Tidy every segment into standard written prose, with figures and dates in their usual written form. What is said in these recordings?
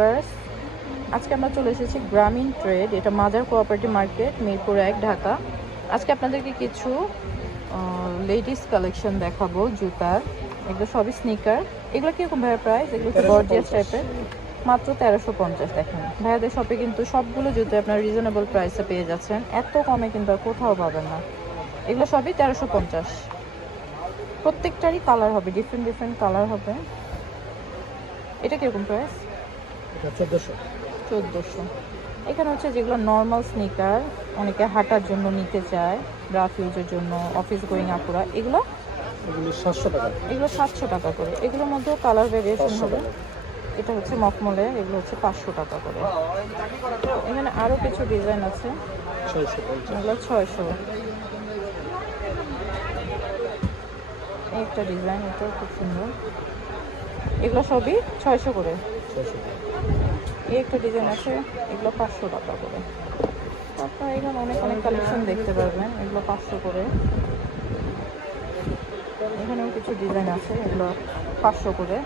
Viewers, আজকে আমরা চলে এসেছি গ্রামীণ ট্রেড, এটা মাজার কোঅপারেটিভ মার্কেট, মিরপুর 1, ঢাকা। আজকে আপনাদেরকে কিছু লেডিস কালেকশন দেখাবো জুতার। এগুলো সবই স্নিকার। এগুলো কিরকম ভাইয়ের প্রাইস? এগুলো একটু গর্জিয়াস টাইপের, মাত্র 1350। দেখেন ভাইয়াদের শপে কিন্তু সবগুলো জুতো আপনার রিজনেবল প্রাইসে পেয়ে যাচ্ছেন, এত কমে কিন্তু আর কোথাও পাবেন না। এগুলো সবই 1350। প্রত্যেকটারই কালার হবে, ডিফারেন্ট ডিফারেন্ট কালার হবে। এটা কিরকম প্রাইস? এটা 1400। 1400। এখানে হচ্ছে যেগুলো নর্মাল স্নিকার, অনেকে হাঁটার জন্য নিতে চায়, রাফ ইউজের জন্য, অফিস গোয়িং আপুরা, এগুলো 700 টাকা। এগুলো 700 টাকা করে। এগুলোর মধ্যেও কালার ভেরিয়েশন হবে। এটা হচ্ছে মখমলের, এগুলো হচ্ছে 500 টাকা করে। এখানে আরও কিছু ডিজাইন আছে, 650। এগুলো 600। একটা ডিজাইন, এটাও খুব সুন্দর। এগুলো সবই 600 করে। 600। এই একটা ডিজাইন আছে, এগুলো 500 টাকা করে। তারপর এখানে অনেক অনেক কালেকশন দেখতে পারবেন, এগুলো 500 করে। এখানেও কিছু ডিজাইন আছে, এগুলো 500 করে।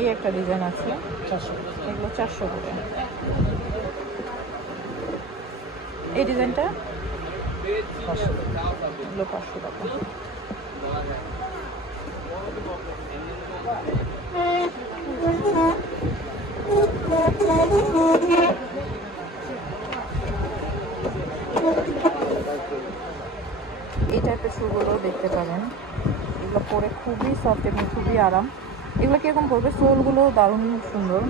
এই একটা ডিজাইন আছে, 400। এগুলো 400 করে। এই ডিজাইনটা 500। এগুলো 500 টাকা। এই টাইপের শুগুলো দেখতে পারেন, এগুলো পরে খুবই সফট এবং খুবই আরাম। এগুলো কিরকম পড়বে? সোলগুলো দারুণ সুন্দর।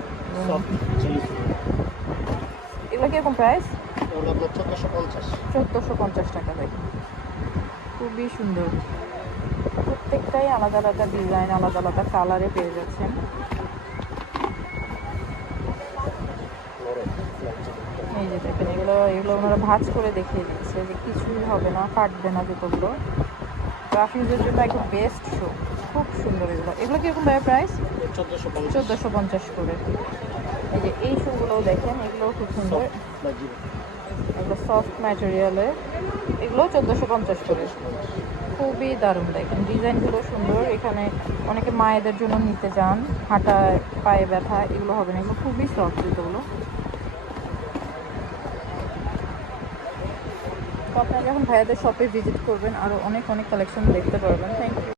এগুলো কিরকম প্রাইস? 1450 টাকা। দেখেন খুবই সুন্দর, প্রত্যেকটাই আলাদা আলাদা ডিজাইন, আলাদা আলাদা কালারে পেয়ে যাচ্ছেন। এই যে দেখেন, এগুলো এগুলো ওনারা ভাঁজ করে দেখিয়ে দিচ্ছে যে কিছুই হবে না, ফাটবে না জুতোগুলো। রাফ ইউজের জন্য একদম বেস্ট শু, খুব সুন্দর। এগুলো এগুলো কিরকম ভাই প্রাইস? 1450 করে। এই যে এই শুগুলোও দেখেন, এগুলোও খুব সুন্দর, এগুলো সফট ম্যাটেরিয়ালের, এগুলো 1450 করে। খুবই দারুণ, দেখেন ডিজাইনগুলো সুন্দর। এখানে অনেকে মায়েদের জন্য নিতে চান, হাঁটায় পায়ে ব্যথা, এগুলো হবে না, এগুলো খুবই সফট জুতোগুলো। তো আপনারা যখন ভাইয়াদের শপে ভিজিট করবেন, আরও অনেক অনেক কালেকশন দেখতে পারবেন। Thank you.